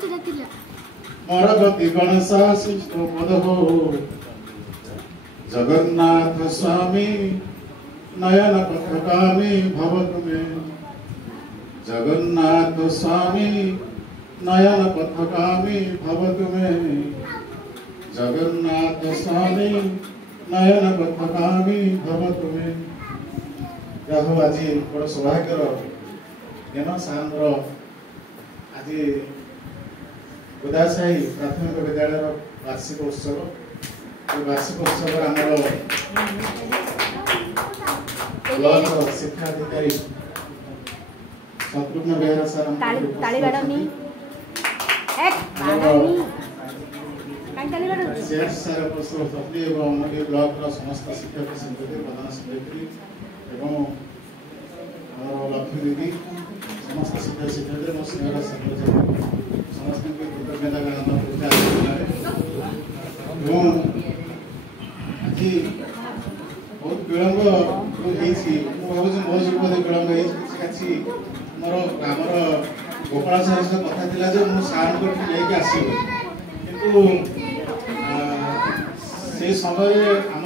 मोर गति गणेशासी पद हो जगन्नाथ स्वामी नयन पथगामी भव तुमे जगन्नाथ स्वामी नयन पथगामी भव तुमे जगन्नाथ स्वामी नयन पथगामी भव तुमे। यह आज बड़ सौभाग्यर दिन सार आज गोदासाही प्राथमिक विद्यालय वार्षिक उत्सव वार्षिक उत्सव आमर ब्लॉक शिक्षा अधिकारी संपूर्ण बेहरा सार सार प्रस्तुत होती ब्लॉक समस्त शिक्षक शिक्षक प्रधान शिक्षयित्री एवं लक्ष्मी दीदी समस्त शिक्षक शिक्षयित्री मो स्नेह समस्त कृतज्ञता आज बहुत विलंब भावुँ मो जो विलंब मोर आमर गोपाल सार सहित कथा था जो मुझे सार को लेकिन आसब किंतु से समय आम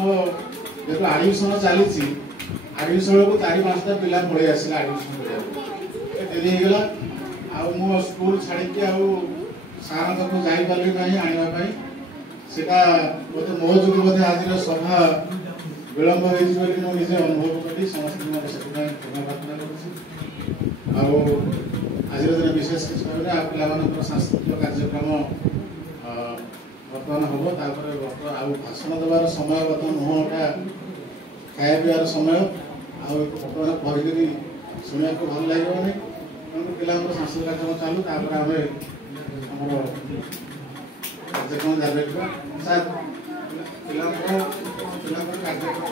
जो आडमिशन चली आडमिशन को 4-5टा पिला पलि आसला आडमिशन कर डेरी होगा आ स्कूल छाड़ी सार तक जापारे ना आने सेटा बोधे मो जो बोधे आज सभा विलंब होजे अनुभव करी समस्त क्षमा प्रार्थना कर आज दिन विशेष किसी पे सांस्कृतिक कार्यक्रम बर्तमान हम भाषण देवार समय बर्तमान नुहटा खाया पीवार समय बर्तमान पढ़ी शुणा को भल लगे पिला सांस्कृतिक कार्यक्रम चालू आम कार्यक्रम जारी रखा सर कार्यक्रम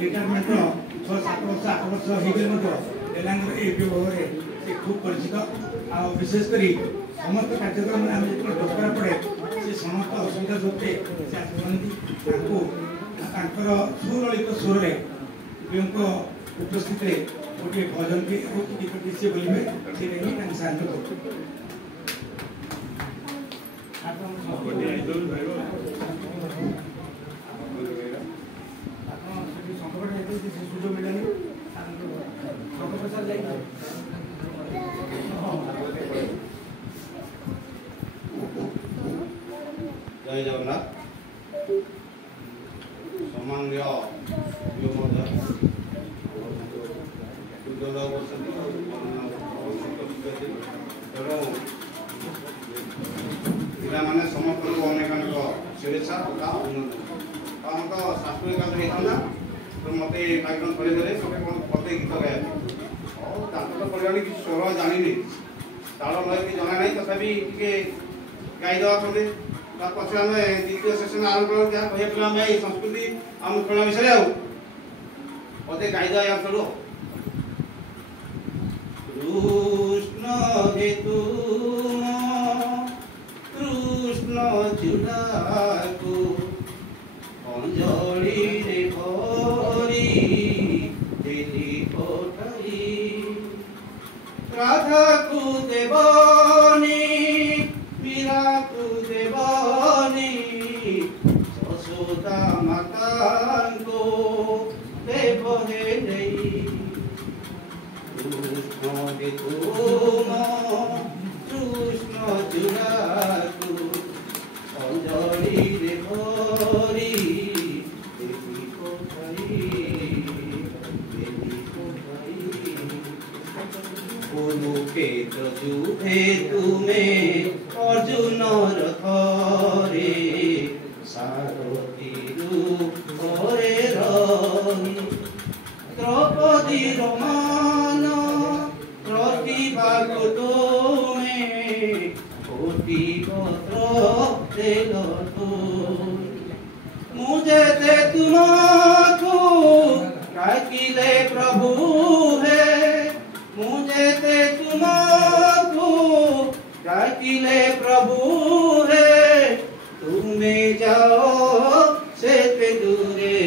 रिटायरमेंट 6-7 वर्ष 8 वर्ष होकर से खूब परिचित आ विशेषकर समस्त कार्यक्रम में दरकार पड़े से समस्त असुविधा सत्वे से आसकर सुललित स्वर उपस्थित गोटे भजन के गीत सी बोलिए से साहाଯ୍य सुযোগ मिलानी जय जगन्नाथ सम्मान्य पिलाने समस्त अनेक अनेक शुभेच्छा तथा अभिनंदन तो सांस्कृतिक कार्यक्रम तो मत कार्यक्रम पढ़े मत गीत गाया तो पढ़ा कि स्वर जानी ताल लय कि जना ना तथापि गाईदेवा पड़े पचे आम द्वितीय सेसन आरंभ क्या कह संस्कृति आम खेल विषय मत गाईदेवा या चलो कृष्ण हेतु कृष्ण चूड़ाको अंजलि रे भरी देली पठाई राधा को देवानी मीरा को देवानी यशोदा माता को देव हे नहीं कृष्ण के तुम कृष्ण चूड़ाको अंजलि रे भरी देवी पठाई कुरुक्षेत्र युद्धे तुम्हें अर्जुन रथरे सारथी रूपरे रही द्रौपदी रमान प्रतिभा को तुम्हें कोटि पत्र देल तो मुझे ते तुमको काकिले प्रभु है मुझे डाकिले प्रभु है तुम्हें जाओ सेते दूरे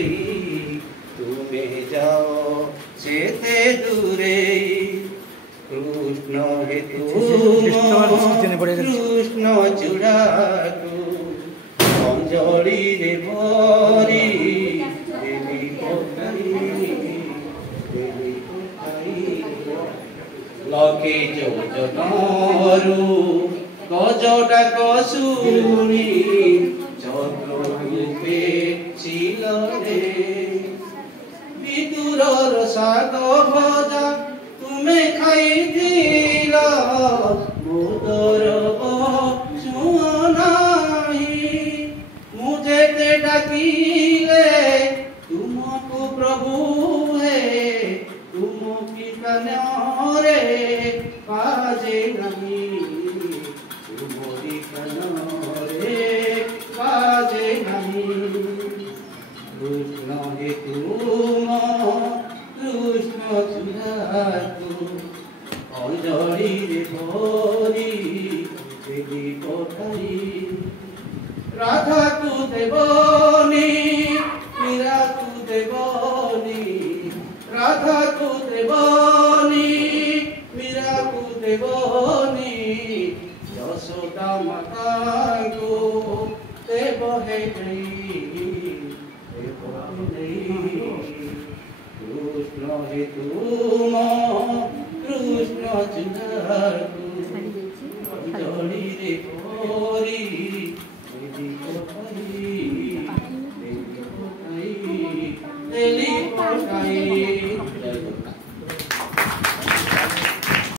तुम्हें जाओ सेते दूरे कृष्ण हेतु कृष्ण चूड़ाकू अंजलि रे भरी देवी कोठाई लके जोजनरू गजडाक शुणी चक्ररूपे शिलरे विदुरर शाग भजा तुमे खाइथिल मोदर छुआनाही मुझे ते डाकिले तुमको प्रभु है तुम की कन्यारे बाजे नहीं तुम्हारी कन्यारे बाजे नहीं कृष्ण हे तुम कृष्ण चुराकू अंजलि रे भरी देवी कोठाई राधा तू देवनी मीरा तू देवनी राधा तू देवनी मीरा तू देवनी यशोदा माता को देव है कृष्ण हे तुम कृष्ण चुराकू